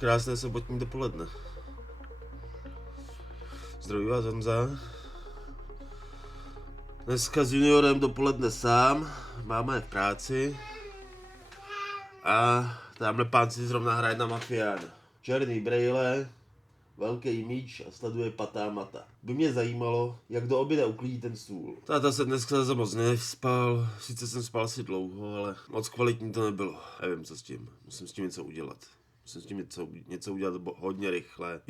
Krásné sobotní dopoledne. Zdraví vás Honza. Dneska s juniorem dopoledne sám, máma je v práci. A tamhle pán si zrovna hraje na mafiána. Černý brejle, velký míč a sleduje patá mata. By mě zajímalo, jak do oběda uklidí ten stůl. Táta se dneska zase moc nevyspal, sice jsem spal si dlouho, ale moc kvalitní to nebylo. Nevím co s tím, musím s tím něco udělat. Musím s tím něco udělat hodně rychle,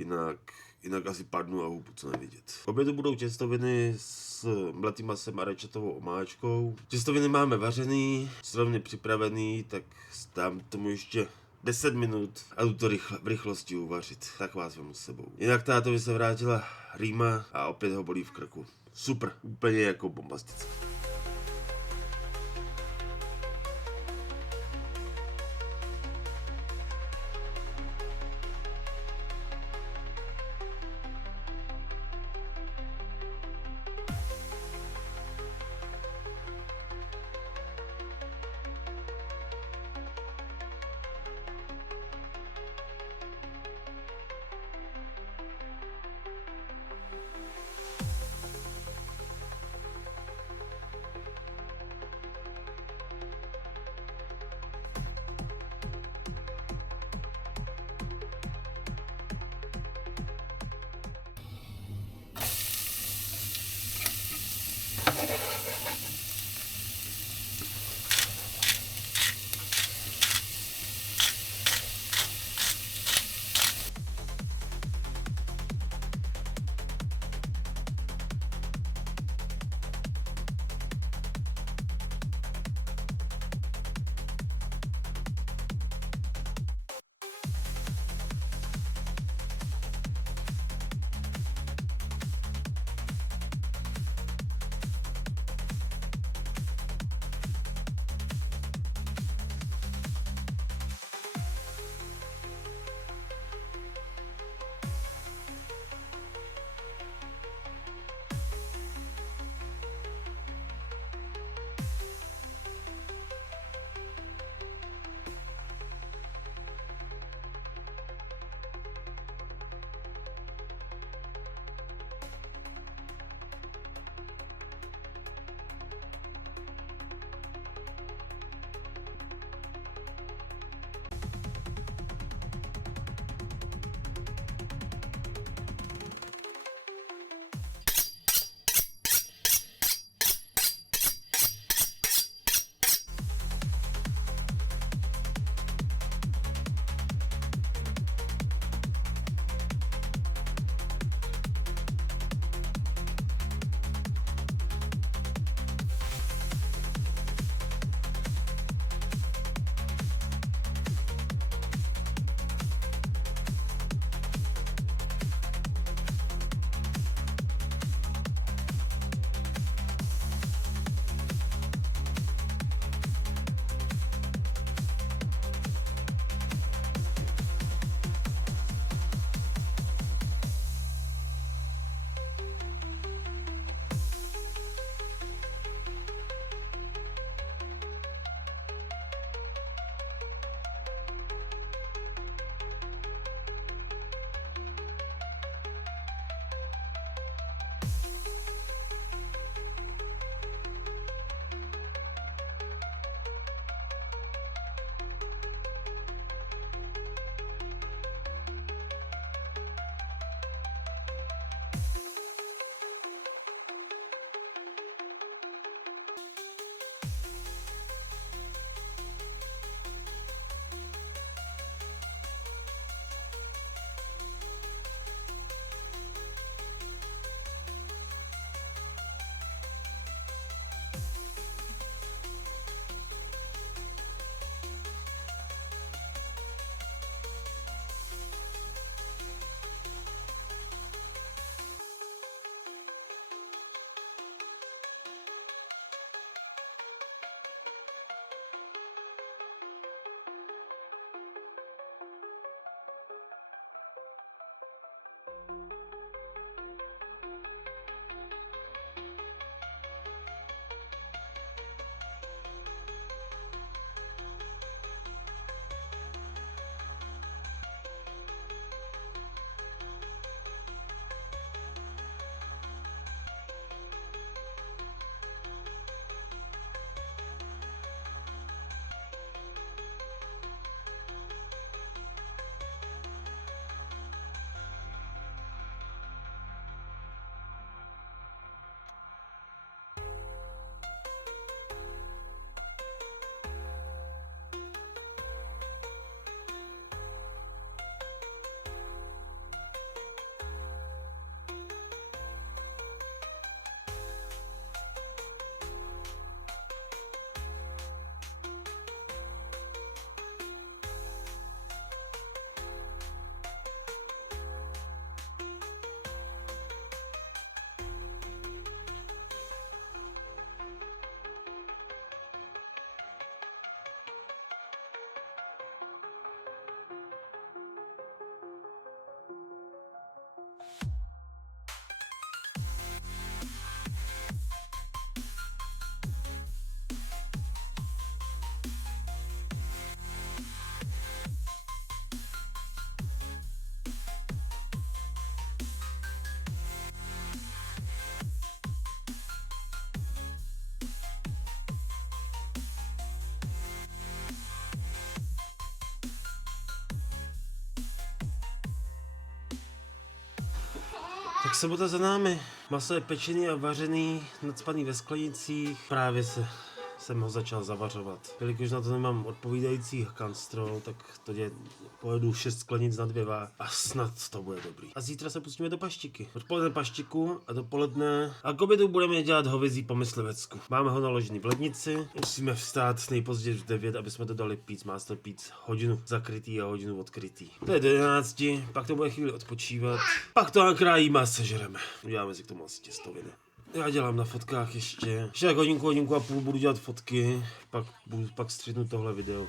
jinak asi padnu a hůbu co nevidět. K obědu budou těstoviny s mletým masem a rečetovou omáčkou. Těstoviny máme vařený, srovně připravený, tak dám tomu ještě 10 minut a jdu to v rychlosti uvařit. Tak vás vemu s sebou. Jinak tátovi se vrátila rýma a opět ho bolí v krku. Super, úplně jako bombastické. Tak sobota za námi. Maso je pečený a vařený, nacpaný ve sklenicích. Právě jsem ho začal zavařovat. Jelikož na to nemám odpovídající kanstrol, tak to pojedu 6 sklenic na 2 a snad to bude dobrý. A zítra se pustíme do paštiky. Odpoledne paštiku a dopoledne a k obědu budeme dělat hovězí po myslivecku. Máme ho naložený v lednici, musíme vstát nejpozději v 9, aby jsme to dali pít. Má se to pít hodinu zakrytý a hodinu odkrytý. To je do 11, pak to bude chvíli odpočívat, pak to nakrájíme a sežereme. Uděláme si k tomu asi těstoviny. Já dělám na fotkách ještě tak hodinku a půl budu dělat fotky, pak střihnu tohle video.